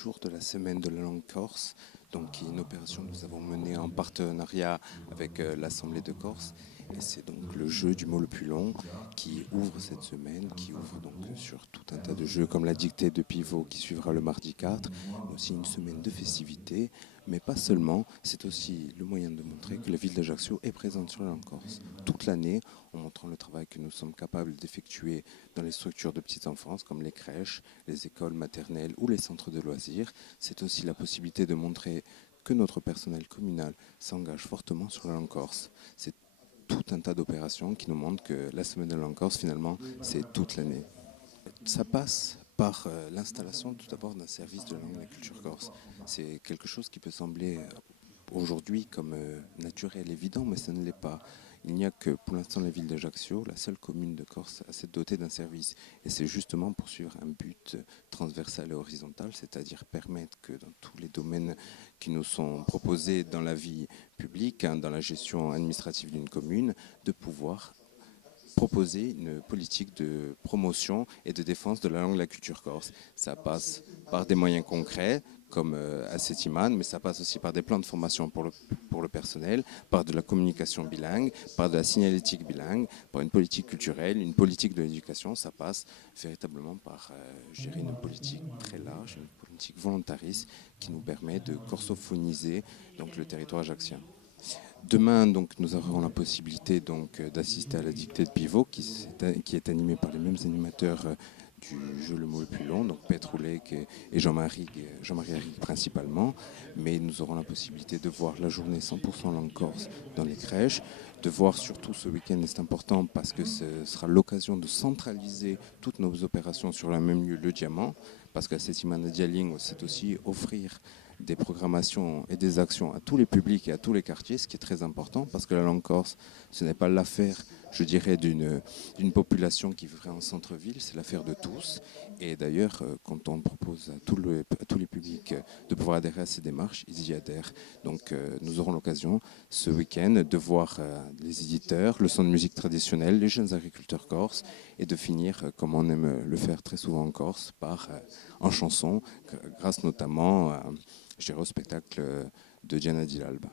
jours de la semaine de la langue corse, donc qui est une opération que nous avons menée en partenariat avec l'Assemblée de Corse. Et c'est donc le jeu du mot le plus long qui ouvre cette semaine, qui ouvre donc sur tout un tas de jeux comme la dictée de pivot qui suivra le mardi 4, mais aussi une semaine de festivités, mais pas seulement, c'est aussi le moyen de montrer que la ville d'Ajaccio est présente sur la langue corse toute l'année, en montrant le travail que nous sommes capables d'effectuer dans les structures de petite enfance comme les crèches, les écoles maternelles ou les centres de loisirs. C'est aussi la possibilité de montrer que notre personnel communal s'engage fortement sur la langue corse. C'est tout un tas d'opérations qui nous montrent que la semaine de la langue corse, finalement, c'est toute l'année. Ça passe par l'installation tout d'abord d'un service de langue et de la culture corse. C'est quelque chose qui peut sembler aujourd'hui comme naturel, évident, mais ça ne l'est pas. Il n'y a que pour l'instant la ville d'Ajaccio, la seule commune de Corse à s'être dotée d'un service. Et c'est justement pour suivre un but transversal et horizontal, c'est-à-dire permettre que dans tous les domaines qui nous sont proposés dans la vie publique, dans la gestion administrative d'une commune, de pouvoir proposer une politique de promotion et de défense de la langue et de la culture corse. Ça passe par des moyens concrets, comme à Setiman, mais ça passe aussi par des plans de formation pour le personnel, par de la communication bilingue, par de la signalétique bilingue, par une politique culturelle, une politique de l'éducation. Ça passe véritablement par, je dirais, une politique très large, une politique volontariste qui nous permet de corsophoniser donc, le territoire ajaccien. Demain, donc, nous aurons la possibilité d'assister à la dictée de pivot qui est animée par les mêmes animateurs du jeu Le mot le plus long, donc Petre Oulek et Jean-Marie Arrigue principalement. Mais nous aurons la possibilité de voir la journée 100% langue corse dans les crèches, de voir surtout ce week-end, c'est important parce que ce sera l'occasion de centraliser toutes nos opérations sur le même lieu, le Diamant, parce qu'à Setiman Dialing, c'est aussi offrir des programmations et des actions à tous les publics et à tous les quartiers, ce qui est très important parce que la langue corse, ce n'est pas l'affaire, je dirais, d'une population qui vivrait en centre-ville, c'est l'affaire de tous. Et d'ailleurs, quand on propose à tous les publics de pouvoir adhérer à ces démarches, ils y adhèrent. Donc nous aurons l'occasion ce week-end de voir les éditeurs, le son de musique traditionnelle, les jeunes agriculteurs corses et de finir, comme on aime le faire très souvent en Corse, en chanson, grâce notamment au spectacle de Diana Di Lalba.